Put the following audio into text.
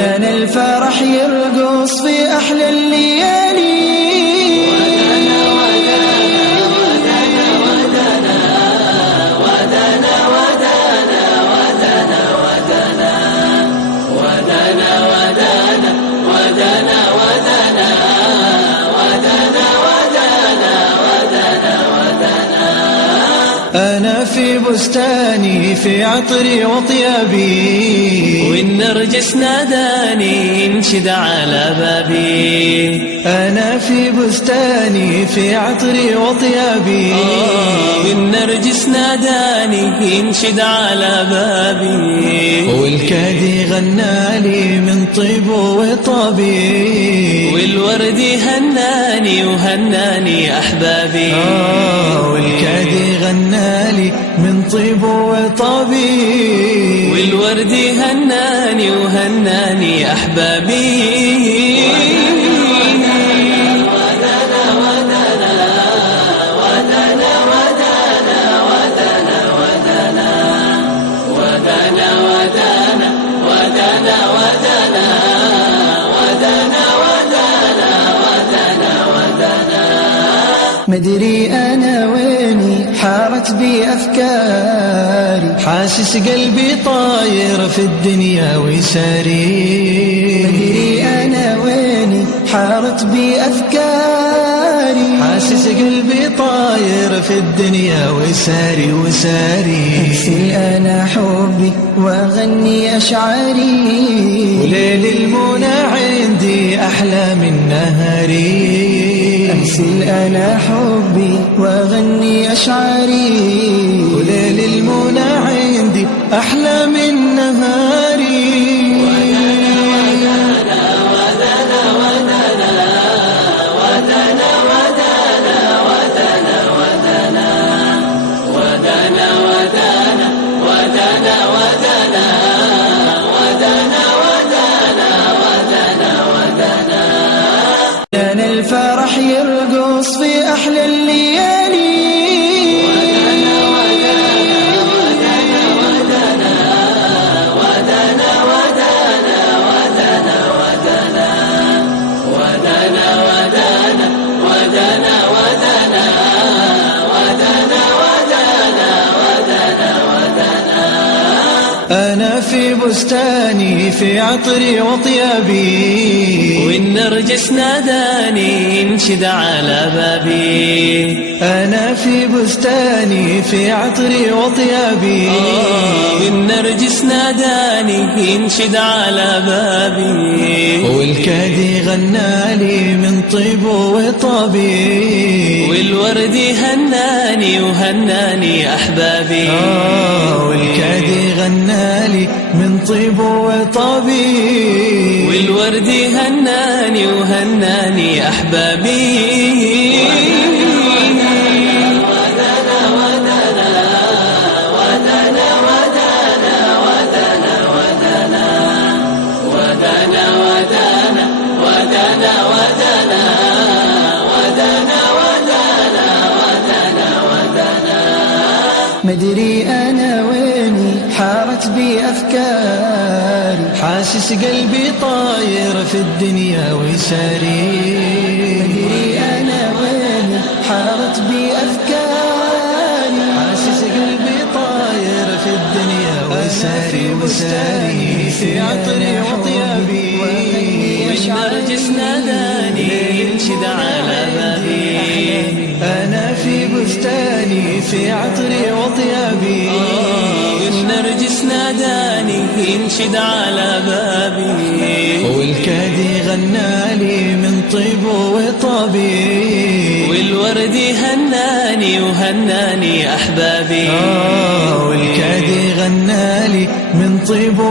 كان الفرح يرقص في أحلى الليالي. أنا في بستاني في عطري وطيابي، والنرجس ناداني ينشد على بابي. أنا في بستاني في عطري وطيابي، والنرجس ناداني ينشد على بابي. والكادي غنالي من طيبه وطابي، والورد هناني وهناني أحبابي. والكادي غنالي من طيبه وطابي، والورد هناني وهناني أحبابي. مدري أنا ويني حارت بي أفكاري، حاسس قلبي طاير في الدنيا وساري. مدري أنا ويني حارت بي أفكاري، حاسس قلبي طاير في الدنيا وساري وساري. أرسل أنا حبي وأغني أشعاري، وليل المنى عندي أحلى من نهاري. أرسل أنا حبي وأغني أشعاري، وليل المنى عندي أحلى من نهاري. كان الفرح يرقص في أحلى الليالي. أنا في بستاني في عطري وطيابي، والنرجس ناداني ينشد على بابي. أنا في بستاني في عطري وطيابي، والنرجس ناداني ينشد على بابي. والكادي غنالي من طيبه وطابي، والورد هناني وهناني أحبابي. والكادي غنالي من طيبه وطابي، والورد هناني وهناني أحبابي. مدري أنا ويني حارت بي أفكاري، حاسس قلبي طاير في الدنيا وساري. مدري أنا ويني حارت بي أفكاري، حاسس قلبي طاير في الدنيا وساري وساري. في عطري وطيابي والنرجس ناداني ينشد على بابي. أنا في بستاني في عطري وطيابي، والنرجس ناداني ينشد على بابي. والكادي غنالي من طيبه وطابي، والورد هناني وهناني أحبابي. والكادي غنالي من طيبه